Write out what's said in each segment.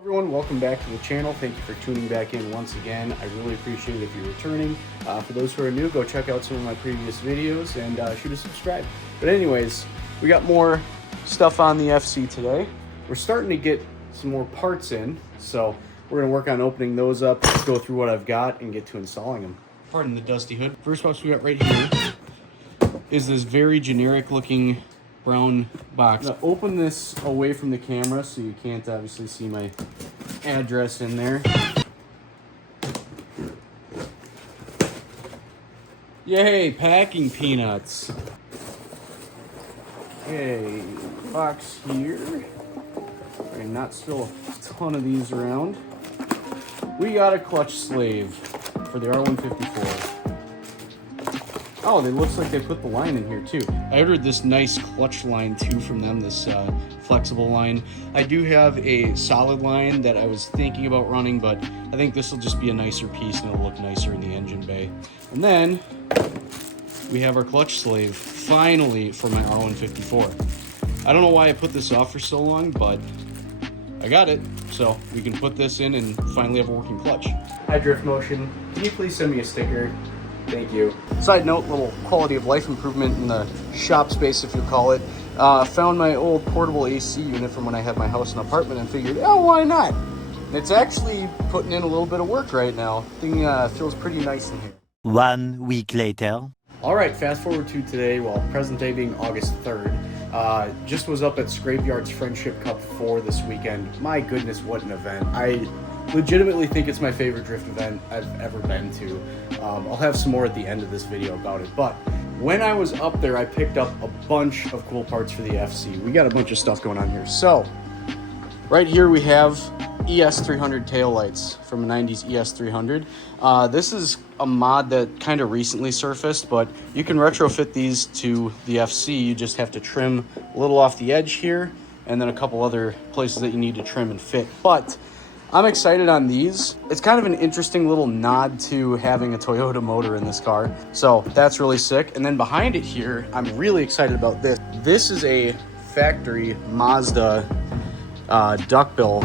Everyone, welcome back to the channel. Thank you for tuning back in once again. I really appreciate it if you're returning. For those who are new, go check out some of my previous videos and shoot a subscribe. But anyways, we got more stuff on the FC today. We're starting to get some more parts in, so we're going to work on opening those up, go through what I've got, and get to installing them. Pardon the dusty hood. First box we got right here is this very generic looking brown box. I'm gonna open this away from the camera so you can't obviously see my address in there. Yay, packing peanuts. Okay, box here. Try not spill a ton of these around. We got a clutch slave for the R154. Oh, it looks like they put the line in here too. I ordered this nice clutch line too from them, this flexible line. I do have a solid line that I was thinking about running, but I think this will just be a nicer piece and it'll look nicer in the engine bay. And then we have our clutch slave, finally, for my R154. I don't know why I put this off for so long, but I got it. So we can put this in and finally have a working clutch. Hi Drift Motion, can you please send me a sticker? Thank you. Side note, little quality of life improvement in the shop space, if you call it. Found my old portable AC unit from when I had my house and apartment and figured, oh, why not? And it's actually putting in a little bit of work right now. Thing feels pretty nice in here. 1 week later. All right, fast forward to today, well, present day being August 3rd. Just was up at Scrapyard's Friendship Cup 4 this weekend. My goodness, what an event. I legitimately think it's my favorite drift event I've ever been to. I'll have some more at the end of this video about it, but when I was up there, I picked up a bunch of cool parts for the FC. We got a bunch of stuff going on here. So, right here we have ES300 taillights from a 90s ES300. This is a mod that kind of recently surfaced, but you can retrofit these to the FC. You just have to trim a little off the edge here, and then a couple other places that you need to trim and fit. But I'm excited on these. It's kind of an interesting little nod to having a Toyota motor in this car. So that's really sick. And then behind it here, I'm really excited about this. This is a factory Mazda duckbill,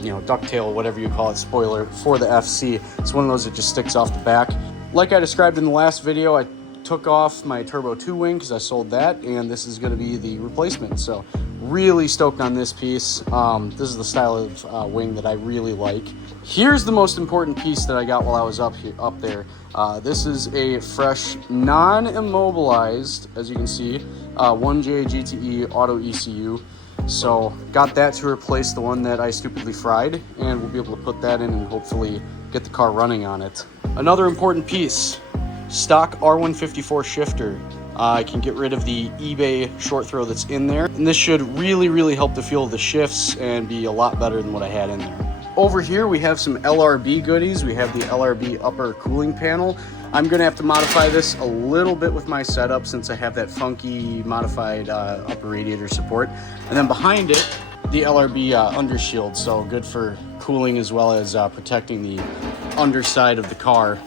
ducktail, whatever you call it, spoiler for the FC. It's one of those that just sticks off the back. Like I described in the last video, I took off my Turbo 2 wing because I sold that, and this is going to be the replacement. So really stoked on this piece. This is the style of wing that I really like. Here's the most important piece that I got while I was up there. This is a fresh, non-immobilized, as you can see, 1J GTE auto ECU. So got that to replace the one that I stupidly fried, and we'll be able to put that in and hopefully get the car running on it. Another important piece, stock R154 shifter. I can get rid of the eBay short throw that's in there, and this should really help the feel of the shifts and be a lot better than what I had in there. Over here we have some LRB goodies. We have the LRB upper cooling panel. I'm gonna have to modify this a little bit with my setup since I have that funky modified upper radiator support. And then behind it, the LRB undershield, so good for cooling as well as protecting the underside of the car.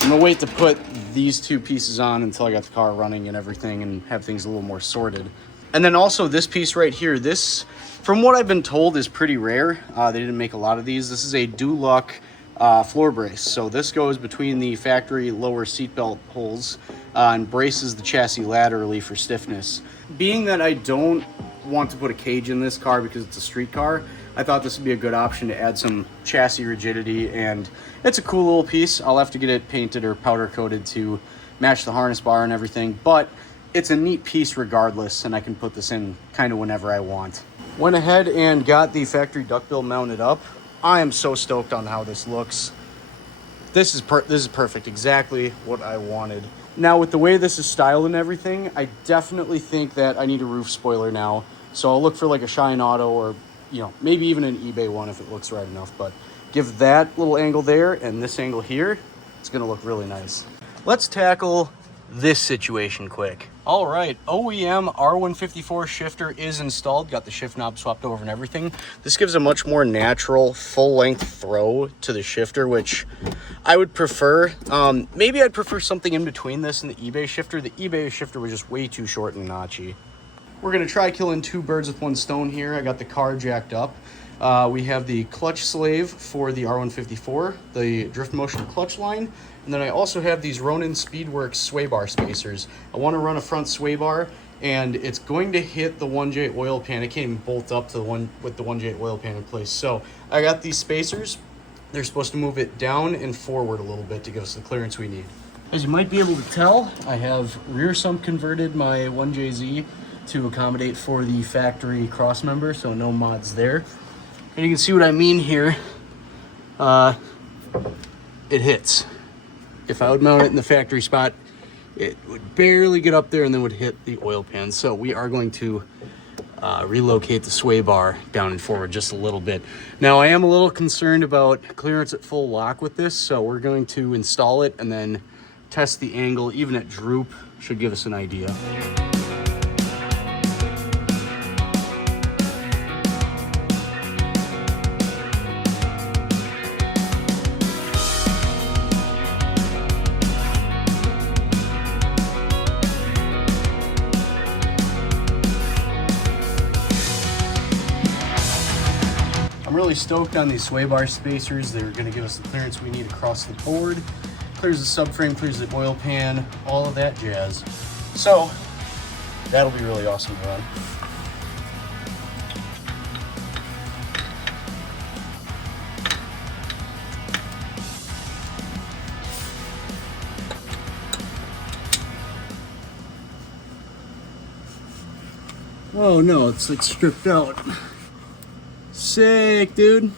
I'm gonna wait to put these two pieces on until I got the car running and everything and have things a little more sorted. And then also this piece right here, this, from what I've been told, is pretty rare. They didn't make a lot of these. This is a Duluck floor brace. So this goes between the factory lower seatbelt holes and braces the chassis laterally for stiffness. Being that I don't want to put a cage in this car because it's a street car, I thought this would be a good option to add some chassis rigidity, and it's a cool little piece. I'll have to get it painted or powder coated to match the harness bar and everything, but it's a neat piece regardless, and I can put this in kind of whenever I want. Went ahead and got the factory duckbill mounted up. I am so stoked on how this looks. This is perfect, exactly what I wanted. Now with the way this is styled and everything, I definitely think that I need a roof spoiler now. So I'll look for like a Shine Auto or maybe even an eBay one if it looks right enough, but give that little angle there and this angle here, it's gonna look really nice. Let's tackle this situation quick. All right, OEM R154 shifter is installed. Got the shift knob swapped over and everything. This gives a much more natural full-length throw to the shifter, which I would prefer. Maybe I'd prefer something in between this and the eBay shifter. The eBay shifter was just way too short and notchy. We're gonna try killing two birds with one stone here. I got the car jacked up. We have the clutch slave for the R154, the drift motion clutch line, and then I also have these Ronin Speedworks sway bar spacers. I want to run a front sway bar, and it's going to hit the 1J oil pan. It can't even bolt up to the one with the 1J oil pan in place. So I got these spacers. They're supposed to move it down and forward a little bit to give us the clearance we need. As you might be able to tell, I have rear sump converted my 1JZ to accommodate for the factory cross member, so no mods there. And you can see what I mean here. It hits. If I would mount it in the factory spot, it would barely get up there and then would hit the oil pan. So we are going to relocate the sway bar down and forward just a little bit. Now I am a little concerned about clearance at full lock with this, so we're going to install it and then test the angle. Even at droop should give us an idea. I'm really stoked on these sway bar spacers. They're going to give us the clearance we need across the board. Clears the subframe, clears the oil pan, all of that jazz. So that'll be really awesome to run. Oh no, it's like stripped out. Sick, dude.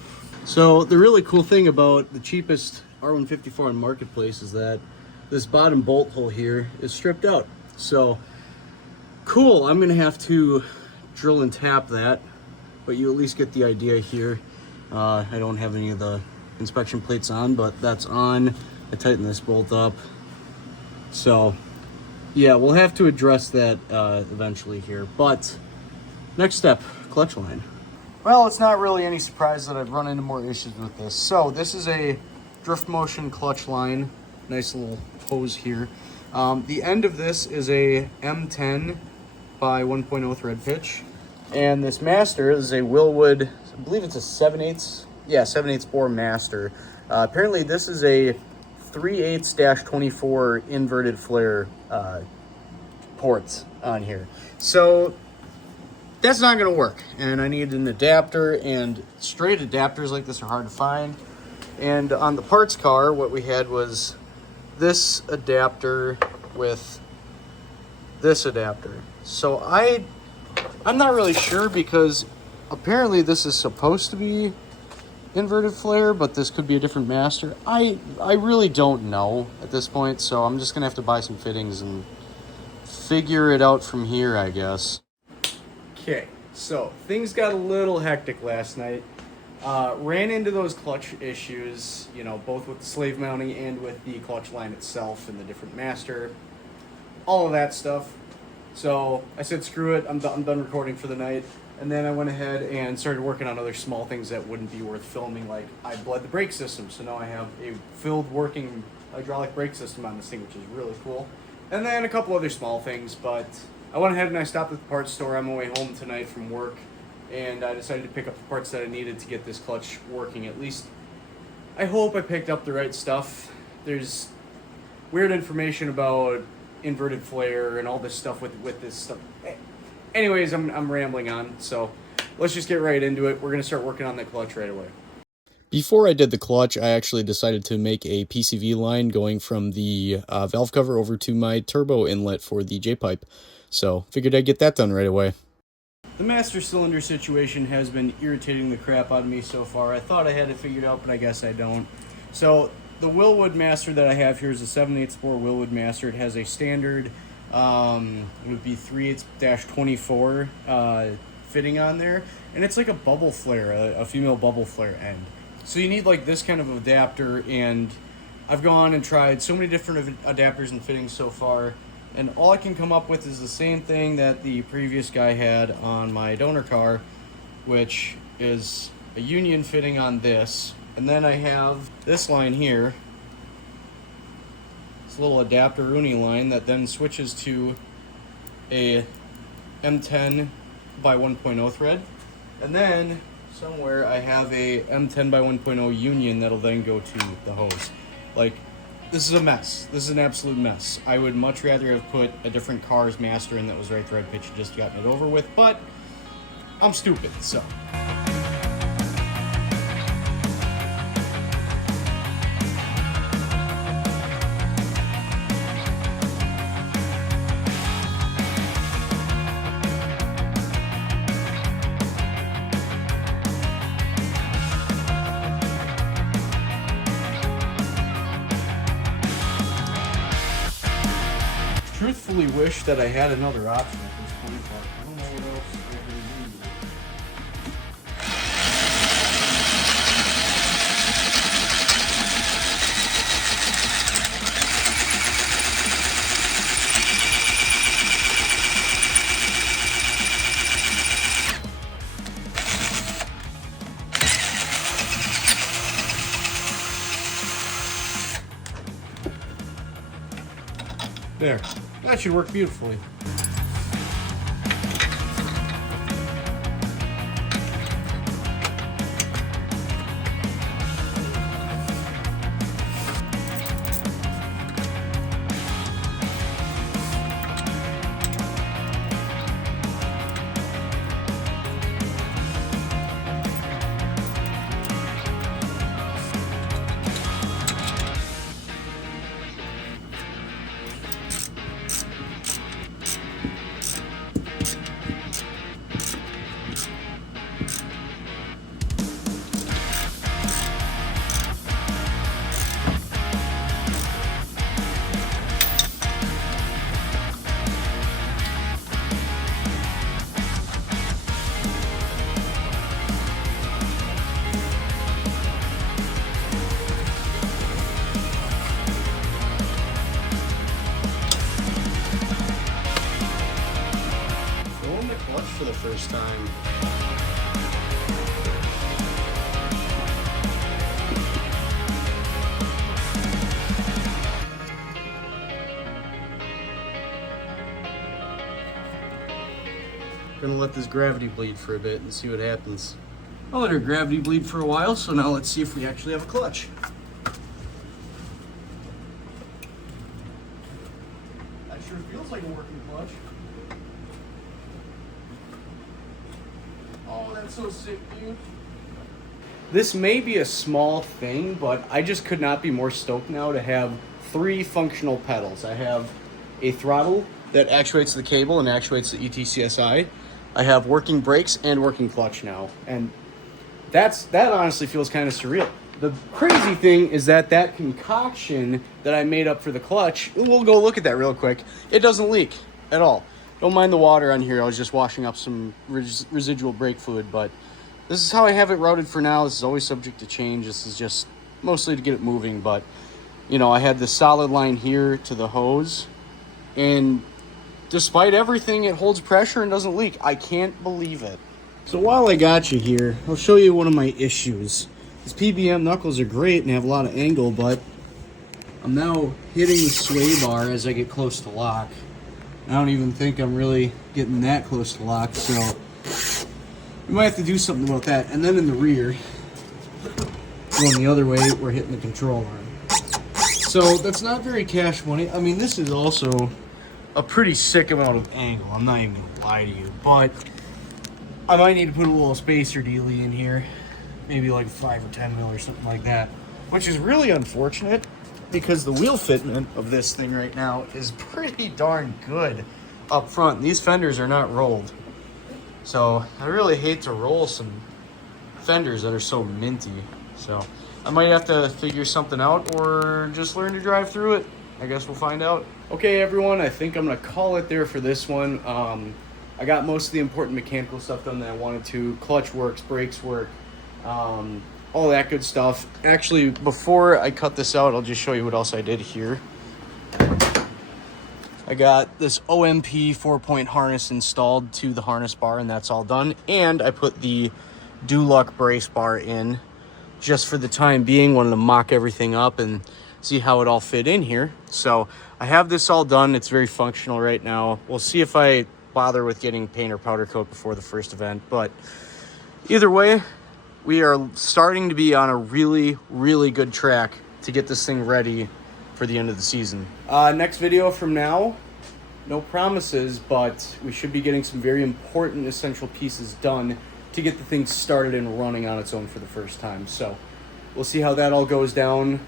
So the really cool thing about the cheapest R154 on Marketplace is that this bottom bolt hole here is stripped out. So cool. I'm gonna have to drill and tap that, but you at least get the idea here. I don't have any of the inspection plates on, but that's on. I tighten this bolt up. So yeah, we'll have to address that eventually here. But next step, clutch line. Well, it's not really any surprise that I've run into more issues with this. So this is a drift motion clutch line. Nice little hose here. The end of this is a M10 by 1.0 thread pitch. And this master is a Wilwood, I believe it's a 7/8, yeah, 7/8 bore master. Apparently this is a 3/8-24 inverted flare ports on here. So that's not gonna work, and I need an adapter, and straight adapters like this are hard to find. And on the parts car, what we had was this adapter with this adapter. So I'm not really sure, because apparently this is supposed to be inverted flare, but this could be a different master. I really don't know at this point, so I'm just gonna have to buy some fittings and figure it out from here, I guess. Okay, so things got a little hectic last night. Ran into those clutch issues, you know, both with the slave mounting and with the clutch line itself and the different master, all of that stuff. So I said, screw it, I'm done recording for the night. And then I went ahead and started working on other small things that wouldn't be worth filming, like I bled the brake system. So now I have a filled working hydraulic brake system on this thing, which is really cool. And then a couple other small things, but I went ahead and I stopped at the parts store on my way home tonight from work, and I decided to pick up the parts that I needed to get this clutch working. At least I hope I picked up the right stuff. There's weird information about inverted flare and all this stuff with this stuff. Anyways, I'm rambling on, so let's just get right into it. We're going to start working on the clutch right away. Before I did the clutch, I actually decided to make a PCV line going from the valve cover over to my turbo inlet for the J-pipe. So figured I'd get that done right away. The master cylinder situation has been irritating the crap out of me so far. I thought I had it figured out, but I guess I don't. So the Wilwood master that I have here is a 7/8 bore Wilwood master. It has a standard, it would be 3/8-24 fitting on there. And it's like a bubble flare, a female bubble flare end. So you need like this kind of adapter, and I've gone and tried so many different adapters and fittings so far, and all I can come up with is the same thing that the previous guy had on my donor car, which is a union fitting on this. And then I have this line here, this little adapter uni line that then switches to a M10 by 1.0 thread. And then, somewhere I have a M10 by 1.0 union that'll then go to the hose. Like, this is a mess. This is an absolute mess. I would much rather have put a different car's master in that was right thread pitch and just gotten it over with, but I'm stupid, so. Truthfully wish that I had another option at this point, but I don't know what else I can do. There. That should work beautifully. For the first time. Gonna let this gravity bleed for a bit and see what happens. I'll let her gravity bleed for a while, so now let's see if we actually have a clutch. That sure feels like a working clutch. Oh, that's so sick, dude. This may be a small thing, but I just could not be more stoked now to have 3 functional pedals. I have a throttle that actuates the cable and actuates the ETCSI. I have working brakes and working clutch now. And that honestly feels kind of surreal. The crazy thing is that concoction that I made up for the clutch, we'll go look at that real quick. It doesn't leak at all. Don't mind the water on here. I was just washing up some residual brake fluid, but this is how I have it routed for now. This is always subject to change. This is just mostly to get it moving, but you know, I had the solid line here to the hose, and despite everything, it holds pressure and doesn't leak. I can't believe it. So while I got you here, I'll show you one of my issues. These PBM knuckles are great and have a lot of angle, but I'm now hitting the sway bar as I get close to lock. I don't even think I'm really getting that close to lock, so we might have to do something about that. And then in the rear, going the other way, we're hitting the control arm. So that's not very cash money. I mean, this is also a pretty sick amount of angle. I'm not even gonna lie to you, but I might need to put a little spacer dealie in here, maybe like 5 or 10 mil or something like that, which is really unfortunate, because the wheel fitment of this thing right now is pretty darn good up front. These fenders are not rolled. So I really hate to roll some fenders that are so minty. So I might have to figure something out or just learn to drive through it. I guess we'll find out. Okay, everyone, I think I'm gonna call it there for this one. I got most of the important mechanical stuff done that I wanted to. Clutch works, brakes work, all that good stuff. Actually, before I cut this out, I'll just show you what else I did here. I got this OMP 4-point harness installed to the harness bar, and that's all done. And I put the Duluck brace bar in just for the time being. Wanted to mock everything up and see how it all fit in here. So I have this all done. It's very functional right now. We'll see if I bother with getting paint or powder coat before the first event, but either way, we are starting to be on a really, really good track to get this thing ready for the end of the season. Next video from now, no promises, but we should be getting some very important essential pieces done to get the thing started and running on its own for the first time. So we'll see how that all goes down.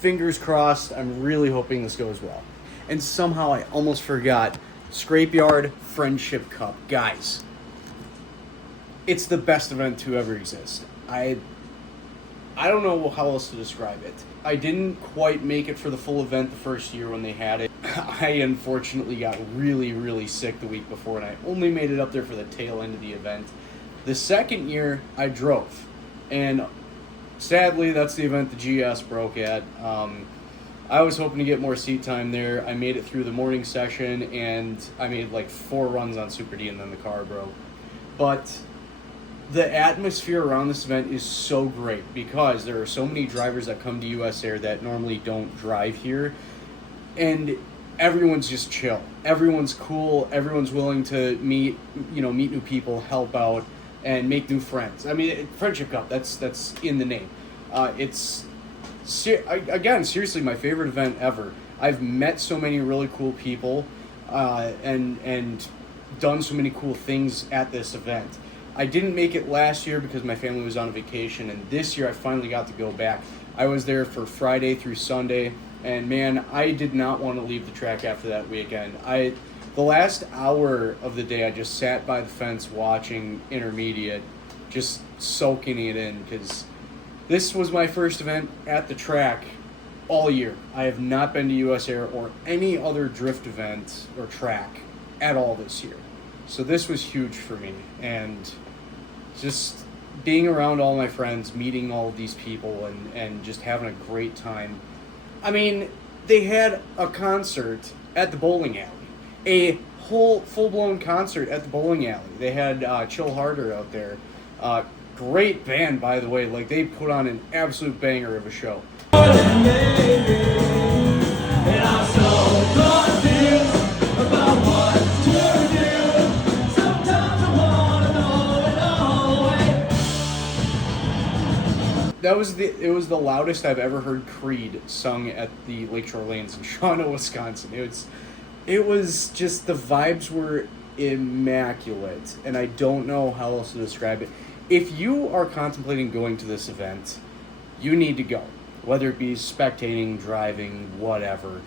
Fingers crossed. I'm really hoping this goes well. And somehow I almost forgot, Scrapeyard Friendship Cup. Guys, it's the best event to ever exist. I don't know how else to describe it. I didn't quite make it for the full event the first year when they had it. I unfortunately got really, really sick the week before, and I only made it up there for the tail end of the event. The second year, I drove, and sadly, that's the event the GS broke at. I was hoping to get more seat time there. I made it through the morning session, and I made like 4 runs on Super D, and then the car broke. But the atmosphere around this event is so great because there are so many drivers that come to US Air that normally don't drive here, and everyone's just chill. Everyone's cool. Everyone's willing to meet new people, help out, and make new friends. I mean, Friendship Cup, that's in the name. It's seriously my favorite event ever. I've met so many really cool people and done so many cool things at this event. I didn't make it last year because my family was on vacation, and this year I finally got to go back. I was there for Friday through Sunday, and man, I did not want to leave the track after that weekend. The last hour of the day, I just sat by the fence watching intermediate, just soaking it in, because this was my first event at the track all year. I have not been to US Air or any other drift event or track at all this year. So this was huge for me, and just being around all my friends, meeting all of these people, and just having a great time. I mean, they had a concert at the bowling alley. A whole full-blown concert at the bowling alley. They had Chill Harder out there. Great band, by the way. Like, they put on an absolute banger of a show. It was the loudest I've ever heard Creed sung at the Lakeshore Lanes in Shawano, Wisconsin. It was just, the vibes were immaculate, and I don't know how else to describe it. If you are contemplating going to this event, you need to go, whether it be spectating, driving, whatever.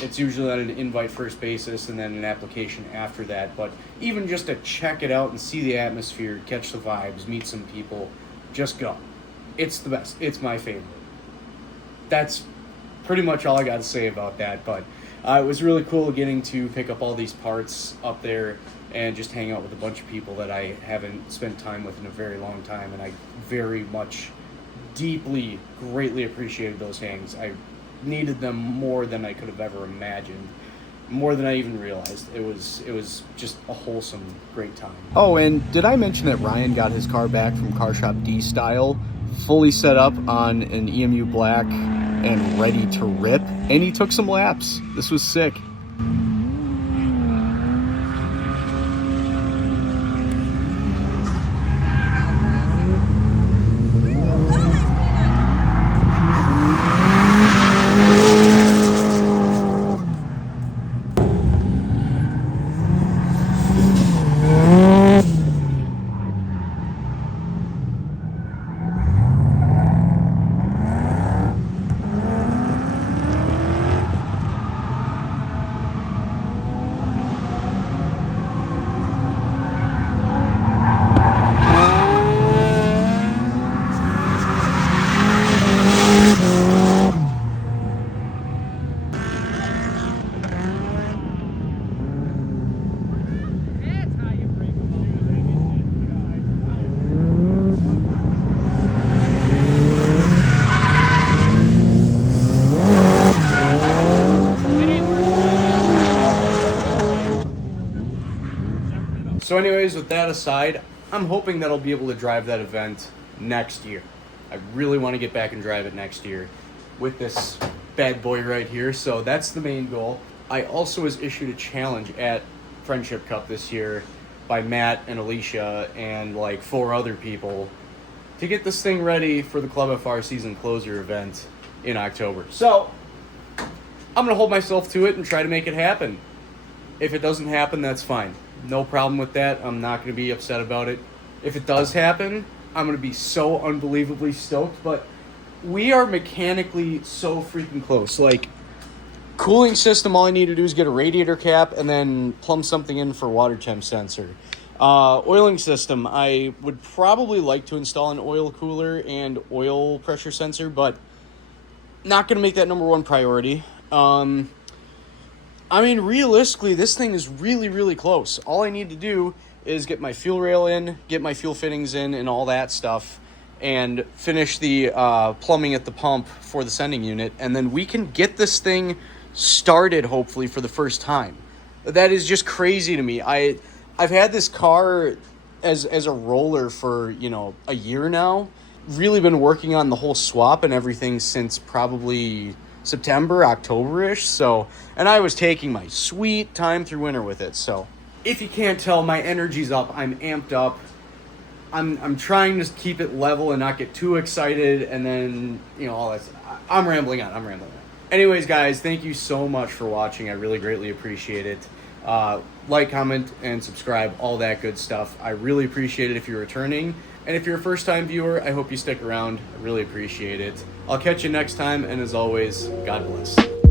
It's usually on an invite first basis and then an application after that, but even just to check it out and see the atmosphere, catch the vibes, meet some people, just go. It's the best. It's my favorite. That's pretty much all I got to say about that, but it was really cool getting to pick up all these parts up there and just hang out with a bunch of people that I haven't spent time with in a very long time, and I very much, deeply, greatly appreciated those hangs. I needed them more than I could have ever imagined, more than I even realized. It was just a wholesome, great time. Oh, and did I mention that Ryan got his car back from Car Shop D-Style, fully set up on an EMU black and ready to rip, and he took some laps. This was sick. So anyways, with that aside, I'm hoping that I'll be able to drive that event next year. I really want to get back and drive it next year with this bad boy right here. So that's the main goal. I also was issued a challenge at Friendship Cup this year by Matt and Alicia and like 4 other people to get this thing ready for the Club FR season closer event in October. So I'm going to hold myself to it and try to make it happen. If it doesn't happen, that's fine. No problem with that. I'm not going to be upset about it. If it does happen, I'm going to be so unbelievably stoked. But we are mechanically so freaking close. Like, cooling system, all I need to do is get a radiator cap and then plumb something in for water temp sensor. Oiling system, I would probably like to install an oil cooler and oil pressure sensor, but not going to make that number one priority. I mean, realistically, this thing is really, really close. All I need to do is get my fuel rail in, get my fuel fittings in, and all that stuff, and finish the plumbing at the pump for the sending unit, and then we can get this thing started, hopefully, for the first time. That is just crazy to me. I've had this car as a roller for, a year now. Really been working on the whole swap and everything since probably September, October-ish. So, and I was taking my sweet time through winter with it. So, if you can't tell, my energy's up. I'm amped up. I'm trying to keep it level and not get too excited, and then, all that stuff. I'm rambling on. Anyways, guys, thank you so much for watching. I really greatly appreciate it. Like, comment, and subscribe, all that good stuff. I really appreciate it if you're returning. And if you're a first-time viewer, I hope you stick around. I really appreciate it. I'll catch you next time, and as always, God bless.